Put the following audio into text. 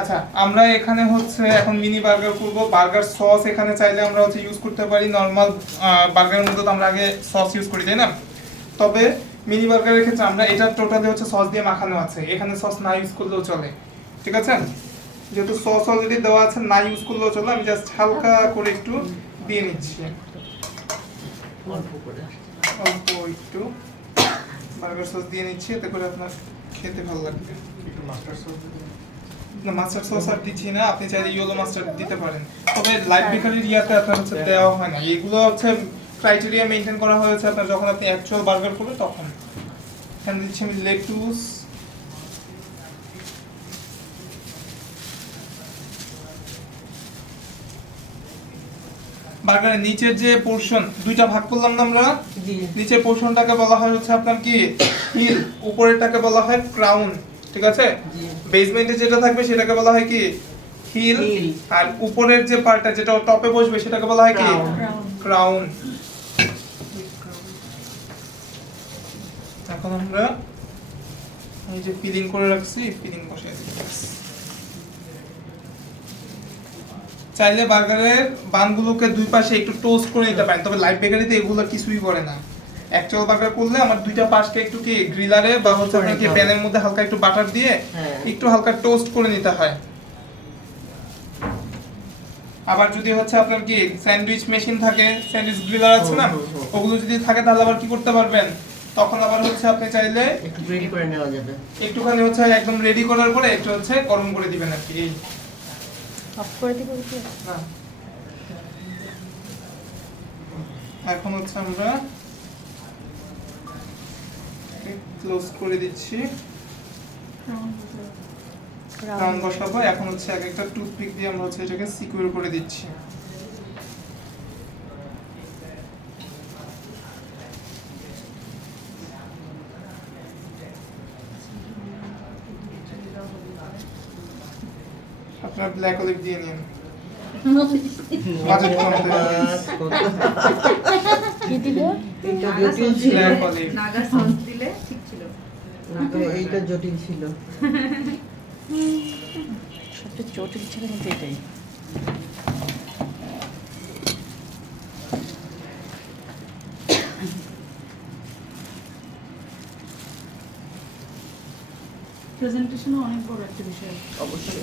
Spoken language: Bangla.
আচ্ছা, আমরা এখানে হচ্ছে এখন মিনি বার্গার করব। বার্গার সস এখানে চাইলে আমরা হচ্ছে ইউজ করতে পারি। নরমাল বার্গারের মধ্যে তো আমরা আগে সস ইউজ করি, তাই না? তবে মিনি বার্গারের ক্ষেত্রে আমরা এটা টোটালি হচ্ছে সস দিয়ে মাখানো আছে, এখানে সস না ইউজ করলেও চলে, ঠিক আছে? যেহেতু সস অলরেডি দেওয়া আছে, না ইউজ করলেও চলে। আমি জাস্ট হালকা করে একটু দিয়ে নিচ্ছি, অল্প করে। অল্প একটু বার্গার সস দিয়ে নিচ্ছি, এতে করে আপনার খেতে ভালো লাগবে। একটু মাস্টার্ড সস না, মাস্টার্ড সস আর দিচ্ছি না, আপনি চাইলে ইয়েলো মাস্টার্ড দিতে পারেন। তবে লাইফ বেকারির ইয়াতে আপনার হচ্ছে দেওয়া হয় না, এগুলো হচ্ছে ক্রাইটেরিয়া মেনটেন করা হয়েছে আপনার যখন আপনি অ্যাকচুয়াল বার্গার করবেন তখন। এখানে দিচ্ছি আমি লেটুস, বার্গারের নিচের যে পোরশন দুইটা ভাগ করলাম না আমরা, জি। নিচের পোরশনটাকে বলা হয় হচ্ছে আপনার কি হিল, উপরেরটাকে বলা হয় ক্রাউন, ঠিক আছে? জি। বেসমেন্টে যেটা থাকবে সেটাকে বলা হয় কি হিল, Heel। আর উপরের যে পার্টটা যেটা টপে বসবে সেটাকে বলা হয় কি Crown। ক্রাউন। এখন আমরা এই যে ফিলিং করে রাখছি, ফিলিং বসিয়ে দিই। চাইলে বার্গারের বানগুলোকে দুই পাশে একটু টোস্ট করে নিতে পারেন, তবে লাইভ বেকারিতে এগুলো কিছুই করে না। অ্যাকচুয়াল বার্গার করলে আমার দুইটা পাশকে একটু কি গ্রিলারে বা হচ্ছে আপনার কি প্যানের মধ্যে হালকা একটু বাটার দিয়ে হ্যাঁ। একটু হালকা টোস্ট করে নিতে হয়। আবার যদি হচ্ছে আপনার কি স্যান্ডউইচ মেশিন থাকে, স্যান্ডউইচ গ্রিলার আছে না, ওগুলো যদি থাকে তাহলে আবার কি করতে পারবেন, তখন আবার হচ্ছে আপনি চাইলে একটু গ্রিল করে নেওয়া যাবে। একটুখানি হচ্ছে একদম রেডি করার পরে একটু হচ্ছে গরম করে দিবেন আর কি। এই অফ করে দিব কি? না, এখন হচ্ছে আমরা ক্লোজ করে দিচ্ছি, রাউন্ড বসাবো। এখন হচ্ছে এক একটা টুথপিক দিয়ে আমরা হচ্ছে এটাকে সিকিউর করে দিচ্ছি। আপনার ব্ল্যাক অলিভ দিয়ে নিন, বাজেট কম। কি দিব? এইটা জটিল ছিল। ব্ল্যাক অলিভ, নাগা সস দিলে ঠিক ছিল। এইটা জটিল ছিল। সবচেয়ে জটিল ছিল কিন্তু এটাই। প্রেজেন্টেশনও অনেক বড় একটা বিষয়। অবশ্যই।